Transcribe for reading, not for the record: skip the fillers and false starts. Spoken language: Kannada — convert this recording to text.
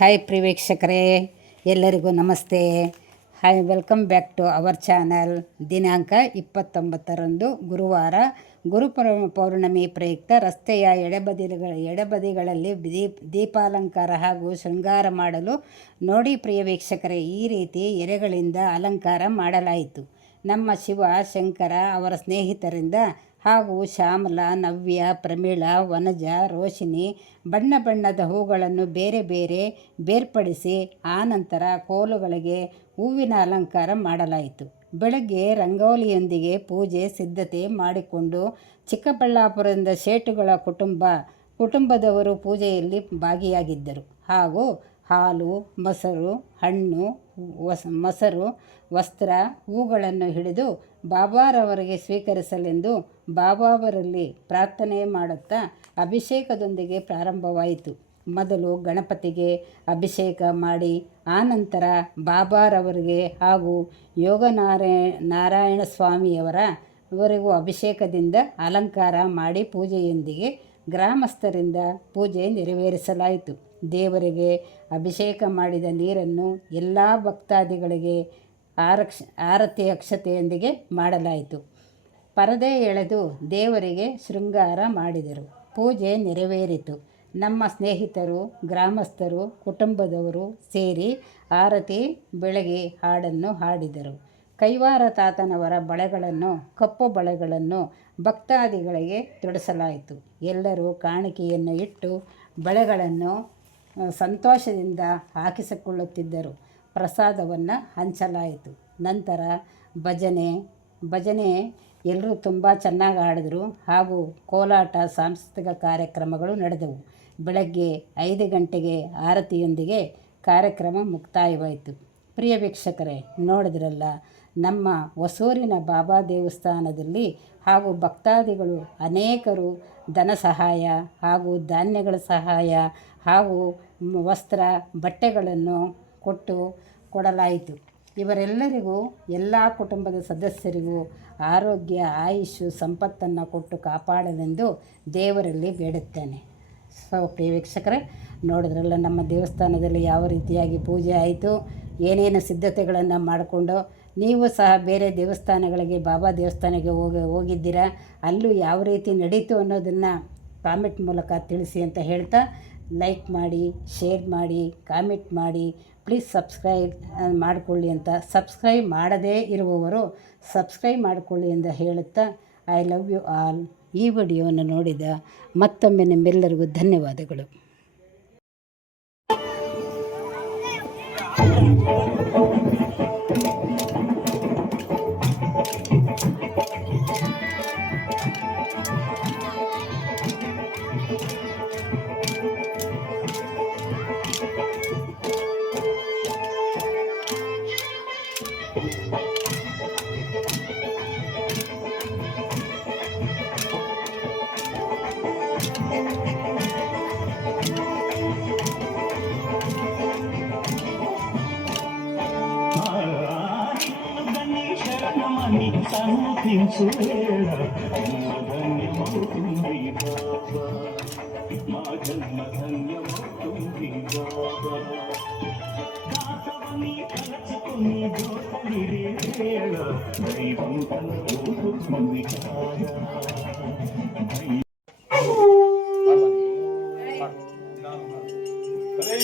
ಹಾಯ್ ವೀಕ್ಷಕರೇ, ಎಲ್ಲರಿಗೂ ನಮಸ್ತೆ. Hi, welcome back to our channel. ದಿನಾಂಕ 29ರಂದು ಗುರುವಾರ ಪೌರ್ಣಮಿ ಪ್ರಯುಕ್ತ ರಸ್ತೆಯ ಎಡಬದಿಗಳಲ್ಲಿ ದೀಪಾಲಂಕಾರ ಹಾಗೂ ಶೃಂಗಾರ ಮಾಡಲು ನೋಡಿ ಪ್ರಿಯ ವೀಕ್ಷಕರೇ, ಈ ರೀತಿ ಎಲೆಗಳಿಂದ ಅಲಂಕಾರ ಮಾಡಲಾಯಿತು. ನಮ್ಮ ಶಿವ ಶಂಕರ ಅವರ ಸ್ನೇಹಿತರಿಂದ ಹಾಗೂ ಶ್ಯಾಮಲಾ, ನವ್ಯ, ಪ್ರಮೀಳಾ, ವನಜ, ರೋಶಿನಿ ಬಣ್ಣ ಬಣ್ಣದ ಹೂಗಳನ್ನು ಬೇರ್ಪಡಿಸಿ ಆನಂತರ ಕೋಲುಗಳಿಗೆ ಹೂವಿನ ಅಲಂಕಾರ ಮಾಡಲಾಯಿತು. ಬೆಳಗ್ಗೆ ರಂಗೋಲಿಯೊಂದಿಗೆ ಪೂಜೆ ಸಿದ್ಧತೆ ಮಾಡಿಕೊಂಡು ಚಿಕ್ಕಬಳ್ಳಾಪುರದಿಂದ ಶೇಟುಗಳ ಕುಟುಂಬದವರು ಪೂಜೆಯಲ್ಲಿ ಭಾಗಿಯಾಗಿದ್ದರು. ಹಾಗೂ ಹಾಲು, ಮೊಸರು, ಹಣ್ಣು, ವಸ್ತ್ರ, ಹೂಗಳನ್ನು ಹಿಡಿದು ಬಾಬಾರವರಿಗೆ ಸ್ವೀಕರಿಸಲೆಂದು ಬಾಬಾವರಲ್ಲಿ ಪ್ರಾರ್ಥನೆ ಮಾಡುತ್ತಾ ಅಭಿಷೇಕದೊಂದಿಗೆ ಪ್ರಾರಂಭವಾಯಿತು. ಮೊದಲು ಗಣಪತಿಗೆ ಅಭಿಷೇಕ ಮಾಡಿ ಆನಂತರ ಬಾಬಾರವರಿಗೆ ಹಾಗೂ ನಾರಾಯಣ ಸ್ವಾಮಿಯವರಿಗೂ ಅಭಿಷೇಕದಿಂದ ಅಲಂಕಾರ ಮಾಡಿ ಪೂಜೆಯೊಂದಿಗೆ ಗ್ರಾಮಸ್ಥರಿಂದ ಪೂಜೆ ನೆರವೇರಿಸಲಾಯಿತು. ದೇವರಿಗೆ ಅಭಿಷೇಕ ಮಾಡಿದ ನೀರನ್ನು ಎಲ್ಲ ಭಕ್ತಾದಿಗಳಿಗೆ ಆರತಿ ಅಕ್ಷತೆಯೊಂದಿಗೆ ಮಾಡಲಾಯಿತು. ಪರದೆ ಎಳೆದು ದೇವರಿಗೆ ಶೃಂಗಾರ ಮಾಡಿದರು. ಪೂಜೆ ನೆರವೇರಿತು. ನಮ್ಮ ಸ್ನೇಹಿತರು, ಗ್ರಾಮಸ್ಥರು, ಕುಟುಂಬದವರು ಸೇರಿ ಆರತಿ ಬೆಳಗಿ ಹಾಡನ್ನು ಹಾಡಿದರು. ಕೈವಾರ ತಾತನವರ ಕಪ್ಪು ಬಳೆಗಳನ್ನು ಭಕ್ತಾದಿಗಳಿಗೆ ತೊಡಿಸಲಾಯಿತು. ಎಲ್ಲರೂ ಕಾಣಿಕೆಯನ್ನು ಇಟ್ಟು ಬಳೆಗಳನ್ನು ಸಂತೋಷದಿಂದ ಹಾಕಿಸಿಕೊಳ್ಳುತ್ತಿದ್ದರು. ಪ್ರಸಾದವನ್ನು ಹಂಚಲಾಯಿತು. ನಂತರ ಭಜನೆ ಎಲ್ಲರೂ ತುಂಬ ಚೆನ್ನಾಗಿ ಹಾಡಿದರು. ಹಾಗೂ ಕೋಲಾಟ, ಸಾಂಸ್ಕೃತಿಕ ಕಾರ್ಯಕ್ರಮಗಳು ನಡೆದವು. ಬೆಳಗ್ಗೆ 5 ಗಂಟೆಗೆ ಆರತಿಯೊಂದಿಗೆ ಕಾರ್ಯಕ್ರಮ ಮುಕ್ತಾಯವಾಯಿತು. ಪ್ರಿಯ ವೀಕ್ಷಕರೇ, ನೋಡಿದ್ರಲ್ಲ, ನಮ್ಮ ಹೊಸೂರಿನ ಬಾಬಾ ದೇವಸ್ಥಾನದಲ್ಲಿ ಹಾಗೂ ಭಕ್ತಾದಿಗಳು ಅನೇಕರು ಧನ ಸಹಾಯ ಹಾಗೂ ಧಾನ್ಯಗಳ ಸಹಾಯ ಹಾಗೂ ವಸ್ತ್ರ, ಬಟ್ಟೆಗಳನ್ನು ಕೊಡಲಾಯಿತು. ಇವರೆಲ್ಲರಿಗೂ, ಎಲ್ಲ ಕುಟುಂಬದ ಸದಸ್ಯರಿಗೂ ಆರೋಗ್ಯ, ಆಯುಷು, ಸಂಪತ್ತನ್ನು ಕೊಟ್ಟು ಕಾಪಾಡಲೆಂದು ದೇವರಲ್ಲಿ ಬೇಡುತ್ತೇನೆ. ಪ್ರಿಯ ವೀಕ್ಷಕರೇ, ನೋಡಿದ್ರಲ್ಲ ನಮ್ಮ ದೇವಸ್ಥಾನದಲ್ಲಿ ಯಾವ ರೀತಿಯಾಗಿ ಪೂಜೆ ಆಯಿತು, ಏನೇನು ಸಿದ್ಧತೆಗಳನ್ನು ಮಾಡಿಕೊಂಡು ನೀವು ಸಹ ಬೇರೆ ದೇವಸ್ಥಾನಗಳಿಗೆ, ಬಾಬಾ ದೇವಸ್ಥಾನಕ್ಕೆ ಹೋಗಿದ್ದೀರಾ, ಅಲ್ಲೂ ಯಾವ ರೀತಿ ನಡೀತು ಅನ್ನೋದನ್ನು ಕಾಮೆಂಟ್ ಮೂಲಕ ತಿಳಿಸಿ ಅಂತ ಹೇಳ್ತಾ, ಲೈಕ್ ಮಾಡಿ, ಶೇರ್ ಮಾಡಿ, ಕಾಮೆಂಟ್ ಮಾಡಿ, ಪ್ಲೀಸ್ ಸಬ್ಸ್ಕ್ರೈಬ್ ಮಾಡಿಕೊಳ್ಳಿ ಅಂತ, ಸಬ್ಸ್ಕ್ರೈಬ್ ಮಾಡದೇ ಇರುವವರು ಸಬ್ಸ್ಕ್ರೈಬ್ ಮಾಡಿಕೊಳ್ಳಿ ಅಂತ ಹೇಳುತ್ತಾ, ಐ ಲವ್ ಯು ಆಲ್. ಈ ವಿಡಿಯೋವನ್ನು ನೋಡಿದ ಮತ್ತೊಮ್ಮೆ ನಿಮ್ಮೆಲ್ಲರಿಗೂ ಧನ್ಯವಾದಗಳು. సన్నిధించు వేళ ధన్యమవుతుంది బాబా, మా జన్మ ధన్యమవుతుంది బాబా. దాసవని తలచుకుని దోసలిరే వేళ దైవం తలపోతుంది కాదా. హరే